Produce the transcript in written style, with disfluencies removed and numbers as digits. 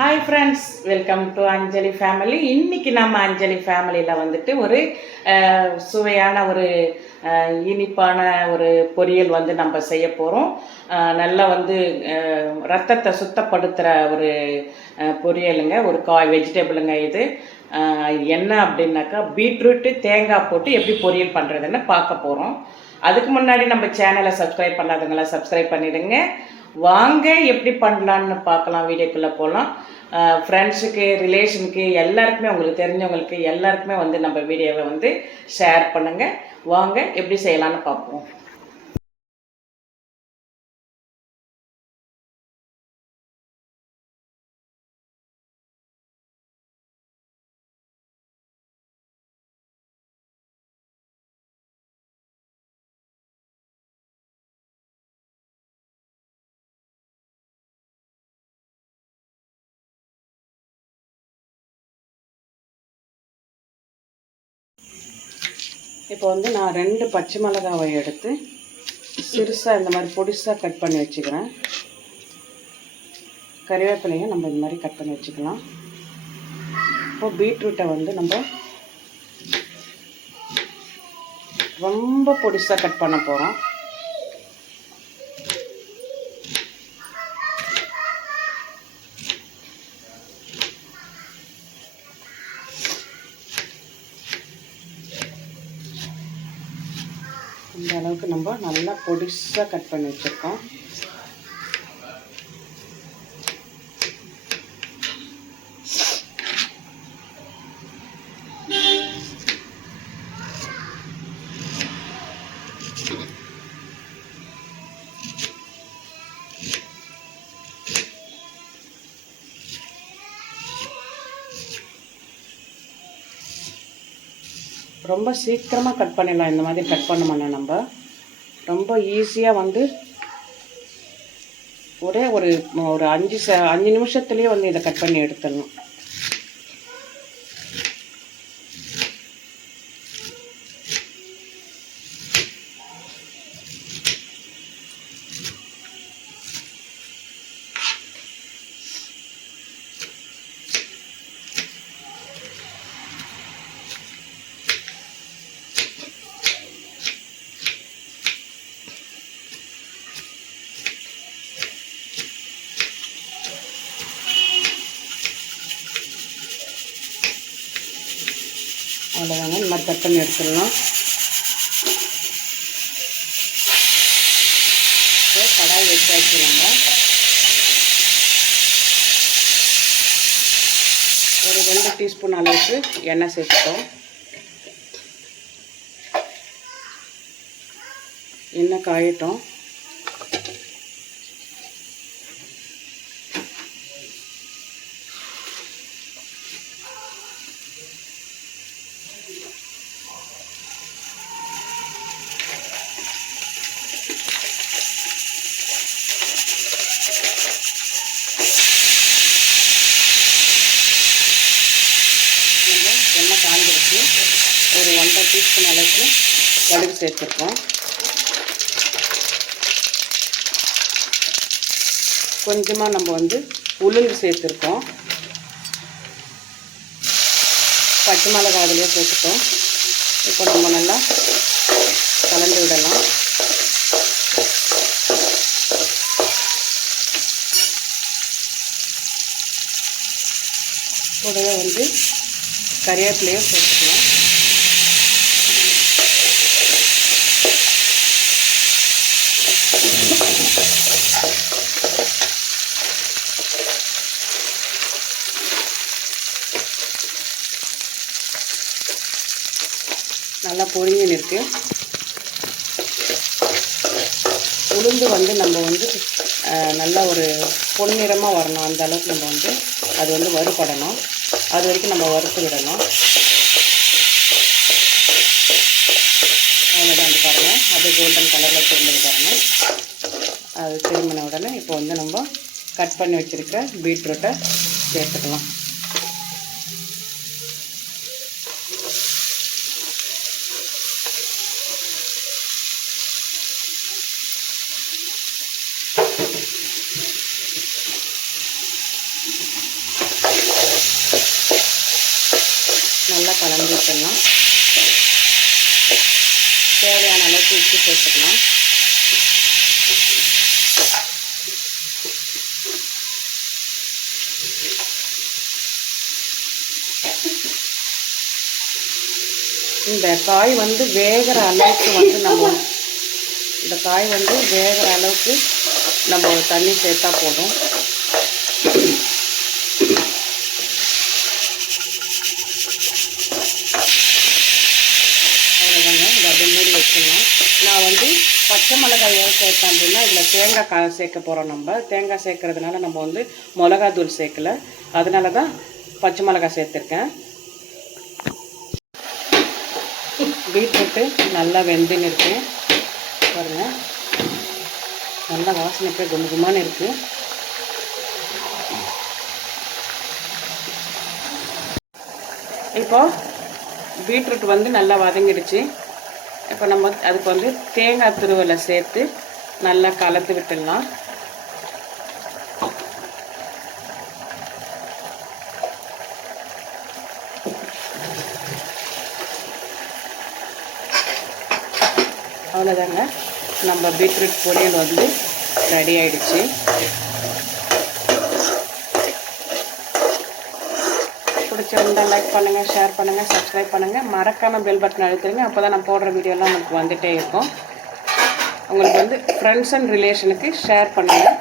Hi friends, welcome to Anjali family. இன்றைக்கி நம்ம அஞ்சலி ஃபேமிலியில் வந்துட்டு ஒரு சுவையான ஒரு இனிப்பான ஒரு பொரியல் வந்து நம்ம செய்ய போகிறோம். நல்லா வந்து ரத்தத்தை சுத்தப்படுத்துகிற ஒரு பொரியலுங்க, ஒரு வெஜிடபிளுங்க இது. என்ன அப்படின்னாக்கா பீட்ரூட்டு தேங்காய் போட்டு எப்படி பொரியல் பண்ணுறதுன்னு பார்க்க போகிறோம். அதுக்கு முன்னாடி நம்ம சேனலை சப்ஸ்கிரைப் பண்ணாதவங்களாம் சப்ஸ்கிரைப் பண்ணிவிடுங்க. வாங்க எப்படி பண்ணலான்னு பார்க்கலாம், வீடியோக்குள்ளே போகலாம். ஃப்ரெண்ட்ஸுக்கு, ரிலேஷனுக்கு, எல்லாருக்குமே, உங்களுக்கு தெரிஞ்சவங்களுக்கு எல்லாருக்குமே வந்து நம்ம வீடியோவை வந்து ஷேர் பண்ணுங்கள். வாங்க எப்படி செய்யலான்னு பார்ப்போம். இப்போ வந்து நான் 2 பச்சை மிளகாவை எடுத்து சிறுசாக இந்த மாதிரி பொடிசாக கட் பண்ணி வச்சுக்கிறேன். கறிவேப்பிலையும் நம்ம இந்த மாதிரி கட் பண்ணி வச்சுக்கலாம். இப்போ பீட்ரூட்டை வந்து நம்ம ரொம்ப பொடிசாக கட் பண்ண போகிறோம். இந்த அளவுக்கு நம்ம நல்லா பொடிசாக கட் பண்ணி வச்சுருக்கோம். ரொம்ப சீக்கிரமாக கட் பண்ணிடலாம். இந்த மாதிரி கட் பண்ணோம்னா நம்ம ரொம்ப ஈஸியாக வந்து ஒரே ஒரு 5 நிமிஷத்துலேயே வந்து இதை கட் பண்ணி எடுத்துடணும். அவ்வளோதாங்க, இந்த மாதிரி கட் பண்ணி எடுத்துடலாம். இப்போ கடாய் வச்சு வச்சுருங்க. ஒரு 2 டீஸ்பூன் அளவுக்கு எண்ணெய் சேர்த்துட்டோம். எண்ணெய் காயட்டும். எண்ணெய் காய்ஞ்சிருக்கு. ஒரு 1.5 டீஸ்பூன் அளவுக்கு கடுகு சேர்த்துருக்கோம். கொஞ்சமாக நம்ம வந்து உளுந்து சேர்த்துருக்கோம். பச்சை மிளகாய் அதிலே சேர்த்துட்டோம். இப்போ நம்ம நல்லா கலந்து விடலாம். கூடவே வந்து கறிவேப்பிலையும் சேர்த்துக்கலாம். நல்லா பொரிஞ்சுன்னு இருக்குது. உளுந்து வந்து நம்ம வந்து நல்லா ஒரு பொன்னிறமாக வரணும். அந்த அளவுக்கு நம்ம வந்து அது வந்து வறுபடணும். அது வரைக்கும் நம்ம வறுத்து விடணும். அவ்வளோதான். வந்து பாருங்கள், அது கோல்டன் கலரில் திரும்பி பாருங்கள். அது திரும்பின உடனே இப்போ வந்து நம்ம கட் பண்ணி வச்சுருக்க பீட்ரூட்டை சேர்த்துக்கலாம். நல்லா கலந்து விட்டுடலாம். தேவையான அளவுக்கு உப்பு சேர்த்துக்கலாம். இந்த காய் வந்து வேகிற அளவுக்கு வந்து நம்ம தண்ணி சேர்த்தா போதும். அவ்வளோதாங்க. இதை அப்படியே மூடி வச்சிடலாம். நான் வந்து பச்சை மிளகாய் சேர்த்தேன் அப்படின்னா இதில் தேங்காய் சேர்க்க போகிறோம். நம்ம தேங்காய் சேர்க்கறதுனால நம்ம வந்து மிளகாத்தூள் சேர்க்கலை, அதனால தான் பச்சை மிளகாய் சேர்த்துருக்கேன். பீட்ரூட்டு நல்லா வெந்துன்னு இருக்கு பாருங்கள். நல்லா வாசனை போய் கும்குமான்னு இருக்குது. இப்போ பீட்ரூட் வந்து நல்லா வதங்கிடுச்சு. இப்போ நம்ம அதுக்கு வந்து தேங்காய் துருவலை சேர்த்து நல்லா கலந்து விட்டுடலாம். அவ்வளோதாங்க, நம்ம பீட்ரூட் பொரியல் வந்து ரெடி ஆகிடுச்சு. பிடிச்சிருந்தா லைக் பண்ணுங்கள், ஷேர் பண்ணுங்கள், சப்ஸ்கிரைப் பண்ணுங்கள். மறக்காமல் பெல் பட்டன் அழுத்துருங்க. அப்போ தான் நான் போடுற வீடியோலாம் உங்களுக்கு வந்துகிட்டே இருக்கும். உங்களுக்கு வந்து ஃப்ரெண்ட்ஸ் அண்ட் ரிலேஷனுக்கு ஷேர் பண்ணுங்கள்.